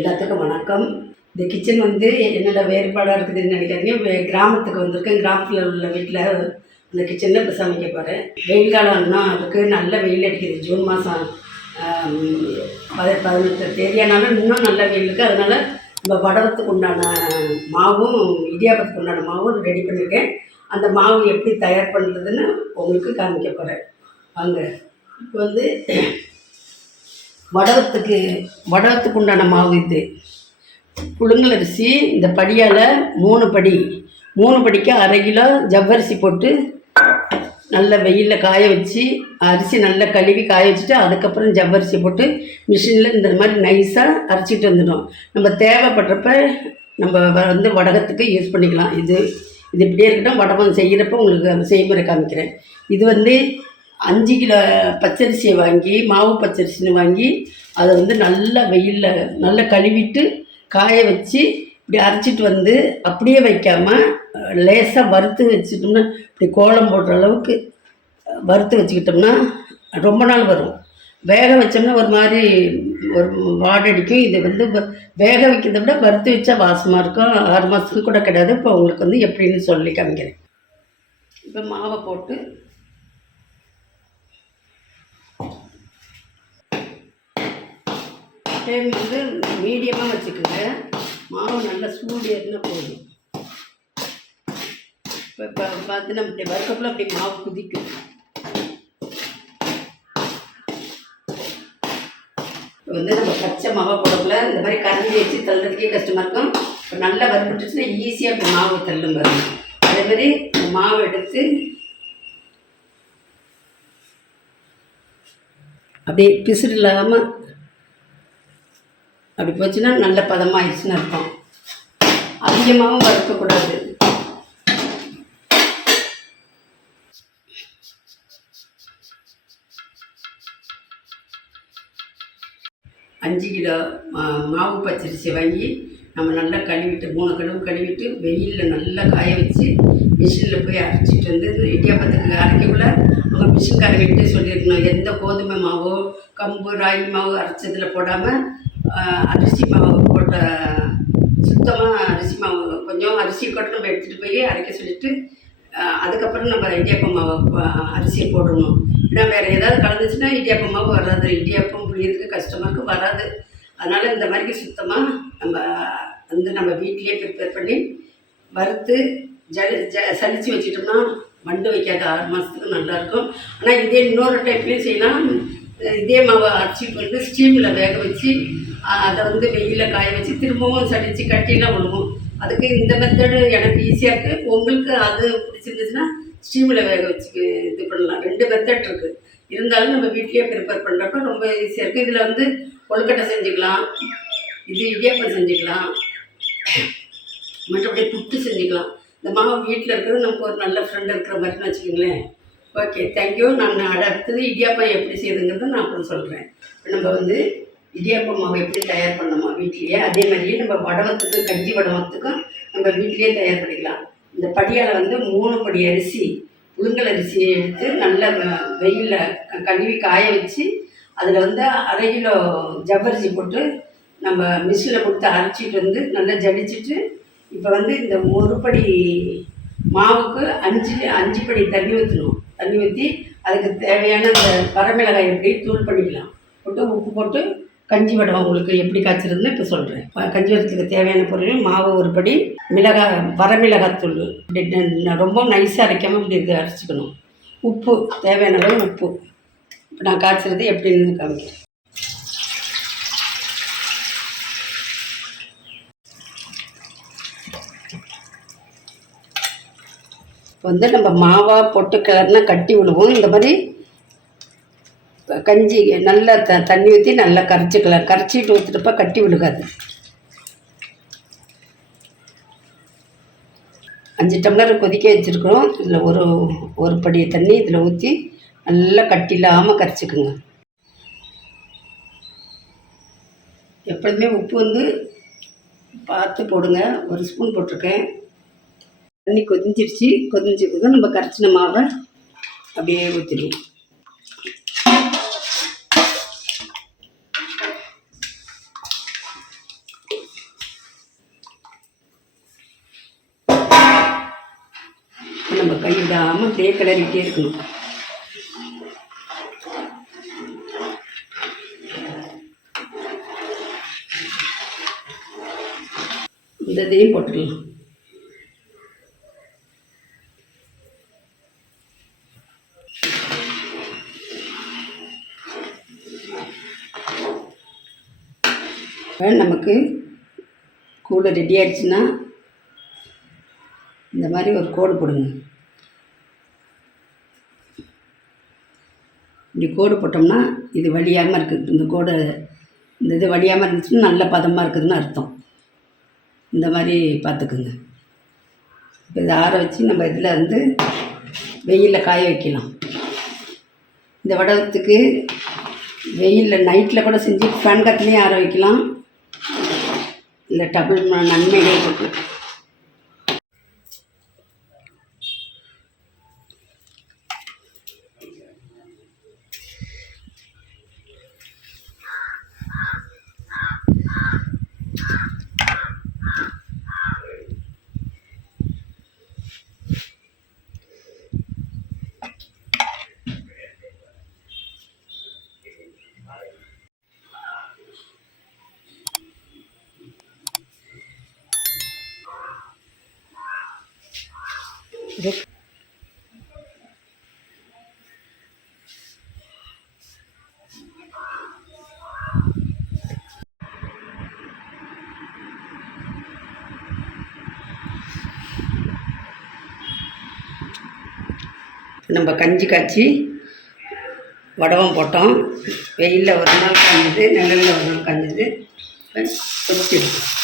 எல்லாத்துக்கும் வணக்கம். இந்த கிச்சன் வந்து என்னோட வேறுபாடாக இருக்குதுன்னு நினைக்காதீங்க. கிராமத்துக்கு வந்திருக்கேன். கிராமத்தில் உள்ள வீட்டில் அந்த கிச்சனில் இப்போ சமைக்க போகிறேன். வெயில் காலம்னா அதுக்கு நல்ல வெயில் அடிக்குது. ஜூன் மாதம் 18 தேதியானாலும் இன்னும் நல்ல வெயில் இருக்குது. அதனால் நம்ம வடவத்துக்கு உண்டான மாவும் இடியாப்பத்துக்கு உண்டான மாவும் ரெடி பண்ணியிருக்கேன். அந்த மாவு எப்படி தயார் பண்ணுறதுன்னு உங்களுக்கு காமிக்க போகிறேன். வாங்க. இப்போ வந்து வடவத்துக்கு உண்டான மாவு இது. புழுங்கல் அரிசி இந்த படியால் 3 படிக்கு 1/2 கிலோ ஜவ்வரிசி போட்டு நல்ல வெயிலில் காய வச்சு அரிசி நல்லா கழுவி காய வச்சுட்டு அதுக்கப்புறம் ஜவ்வரிசி போட்டு மிஷினில் இந்த மாதிரி நைஸாக அரைச்சிட்டு வந்துடும். நம்ம தேவைப்படுறப்ப நம்ம வந்து வடகத்துக்கு யூஸ் பண்ணிக்கலாம். இது இப்படியே இருக்கட்டும். வடகம் செய்கிறப்ப உங்களுக்கு செய்முறை காமிக்கிறேன். இது வந்து 5 கிலோ பச்சரிசியை வாங்கி, மாவு பச்சரிசின்னு வாங்கி அதை வந்து நல்லா வெயிலில் நல்லா கழுவிட்டு காய வச்சு இப்படி அரைச்சிட்டு வந்து அப்படியே வைக்காமல் லேசாக வறுத்து வச்சுட்டோம்னா இப்படி கோலம் போடுற அளவுக்கு வறுத்து வச்சுக்கிட்டோம்னா ரொம்ப நாள் வரும். வேக வச்சோம்னா ஒரு மாதிரி ஒரு வாடடிக்கும். இது வந்து வேக வைக்கிறத விட வறுத்து வச்சா வாசமாக இருக்கும். 6 மாதத்துக்கு கூட கிடையாது. இப்போ உங்களுக்கு வந்து எப்படின்னு சொல்லி காமிக்கிறேன். இப்போ மாவை போட்டு ஃப்ளேம் வந்து மீடியமாக வச்சுக்கோங்க. மாவு நல்லா சூடு ஏறினா போதும். இப்போ பார்த்து நம்ம இப்படி வறுக்கக்குள்ள அப்படி மாவு குதிக்கும். இப்போ வந்து நம்ம பச்சை மாவை போடக்குள்ள இந்த மாதிரி கரண்டி வச்சு தள்ளுறதுக்கே கஷ்டமாக இருக்கும். இப்போ நல்லா வறுபட்டுச்சுன்னா ஈஸியாக இப்போ மாவு தள்ளும் பாருங்க. அதே மாதிரி மாவு எடுத்து அப்படியே பிசுறு இல்லாமல் அப்படி போச்சுன்னா நல்ல பதமாகிடுச்சுன்னு அர்த்தம். அதிகமாகவும் வறுக்கக்கூடாது. அஞ்சு கிலோ மாவு பச்சரிசி வாங்கி நம்ம நல்லா கழுவிட்டு 3 கழுவு கழுவிட்டு வெயிலில் நல்லா காய வச்சு மிஷினில் போய் அரைச்சிட்டு வந்து இடியாப்பத்துக்கு அரைக்கக்குள்ள அவங்க மிஷின்காரங்கிட்டே சொல்லியிருக்கணும். எந்த கோதுமை மாவோ கம்பு ராகி மாவு அரைச்சதில் போடாமல் அரிசி மாவு போட்ட சுத்தமாக அரிசி மாவு கொஞ்சம் அரிசி கூட நம்ம எடுத்துகிட்டு போய் அரைக்க சொல்லிவிட்டு அதுக்கப்புறம் நம்ம இடியாப்பம் மாவை அரிசியை போடணும். ஏன்னா வேறு ஏதாவது கலந்துச்சுன்னா இடியாப்பம் மாவு வராது. இடியாப்பம் புளியறதுக்கு கஷ்டமாக இருக்கும், வராது. அதனால் இந்த மாதிரி சுத்தமாக நம்ம வீட்டிலே ப்ரிப்பேர் பண்ணி வறுத்து சலித்து வச்சிட்டோம்னா வண்டு வைக்காது. 6 மாதத்துக்கு நல்லாயிருக்கும். ஆனால் இதே இன்னொரு டைப்லேயும் செய்யலாம். இதே மாவை அரைச்சிட்டு வந்து ஸ்டீமில் வேக வச்சு அதை வந்து வெயிலில் காய வச்சு திரும்பவும் சளிச்சு கட்டிலாம் விடுவோம். அதுக்கு இந்த மெத்தடு எனக்கு ஈஸியாக இருக்குது. உங்களுக்கு அது பிடிச்சிருந்துச்சுன்னா ஸ்டீமில் வேக வச்சு இது பண்ணலாம். 2 மெத்தட் இருக்குது. இருந்தாலும் நம்ம வீட்லேயே ப்ரிப்பேர் பண்ணுறப்ப ரொம்ப ஈஸியாக இருக்குது. இதில் வந்து கொழுக்கட்டை செஞ்சுக்கலாம், இது இடியாப்பம் செஞ்சுக்கலாம், மற்றபடி புட்டு செஞ்சுக்கலாம். இந்த மாவு வீட்டில் இருக்கிறது நமக்கு ஒரு நல்ல ஃப்ரெண்ட் இருக்கிற மாதிரின்னு வச்சுக்கோங்களேன். Okay, thank you. நான் அடுத்தது இடியாப்பம் எப்படி செய்யுதுங்கிறத நான் அப்புறம் சொல்கிறேன். இப்போ நம்ம வந்து இடியாப்பம் மாவு எப்படி தயார் பண்ணணுமா வீட்லேயே, அதே மாதிரியே நம்ம வடவத்துக்கு கஞ்சி வடவத்துக்கும் நம்ம வீட்லேயே தயார் பண்ணிக்கலாம். இந்த படியால் வந்து 3 படி அரிசி புழுங்கல் அரிசியை எடுத்து நல்ல வெயிலில் கழுவி காய வச்சு அதில் வந்து 1/2 கிலோ ஜவ்வரிசி போட்டு நம்ம மிஷினில் கொடுத்து அரைச்சிட்டு வந்து நல்லா ஜலிச்சுட்டு இப்போ வந்து இந்த 1 படி மாவுக்கு 5 படி தண்ணி ஊற்றணும். தண்ணி ஊற்றி அதுக்கு தேவையான இந்த வரமிளகாய் எப்படி தூள் பண்ணிக்கலாம். போட்டு உப்பு போட்டு கஞ்சி வடை உங்களுக்கு எப்படி காய்ச்சிருதுன்னு இப்போ சொல்கிறேன். கஞ்சி வடத்துக்கு தேவையான பொருள் மாவு 1 படி, வரமிளகாத்தூள் இப்படி ரொம்ப நைஸாக அரைக்காமல் இப்படி இது அரைச்சிக்கணும். உப்பு தேவையான அளவு உப்பு. இப்போ நான் காய்ச்சிறது எப்படின்னு காமிக்கிறேன். வந்து நம்ம மாவாக போட்டு கிளறுனா கட்டி விடுவோம். இந்த மாதிரி கஞ்சி நல்லா தண்ணி ஊற்றி நல்லா கரைச்சிக்கலாம். கரைச்சிட்டு ஊற்றுறப்ப கட்டி விழுகாது. 5 டம்ளர் கொதிக்க வச்சுருக்கிறோம். இதில் ஒரு படி தண்ணி இதில் ஊற்றி நல்லா கட்டி இல்லாமல் கரைச்சிக்குங்க. எப்பொழுதுமே உப்பு வந்து பார்த்து போடுங்க. 1 ஸ்பூன் போட்டிருக்கேன். தண்ணி கொதிஞ்சிருக்கு. நம்ம கரைச்சின மாவை அப்படியே ஊற்றிடுவோம். நம்ம கை விடாமல் அப்படியே கிளறிக்கிட்டே இருக்கணும். இந்த இதையும் போட்டுடலாம். நமக்கு கூட ரெடி ஆகிடுச்சுன்னா இந்த மாதிரி ஒரு கோடு போடுங்க. இப்படி கோடு போட்டோம்னா இது வலியாமல் இருக்குது. இந்த கோடை இந்த இது வலியாமல் இருந்துச்சுன்னா நல்ல பதமாக இருக்குதுன்னு அர்த்தம். இந்த மாதிரி பார்த்துக்குங்க. இப்போ இதை ஆற வச்சு நம்ம இதில் வந்து வெயிலில் காய வைக்கலாம். இந்த வடகத்துக்கு வெயிலில் நைட்டில் கூட செஞ்சு ஃபேன் காற்றுலேயும் ஆற வைக்கலாம். இல்லை டபுள் நன்மைகள் இருக்குது. நம்ம கஞ்சி காய்ச்சி வடகம் போட்டோம். வெயிலில் ஒரு நாள் காய்ஞ்சது, நிழலில் ஒரு நாள் காய்ஞ்சது. கொதிச்சிடும்.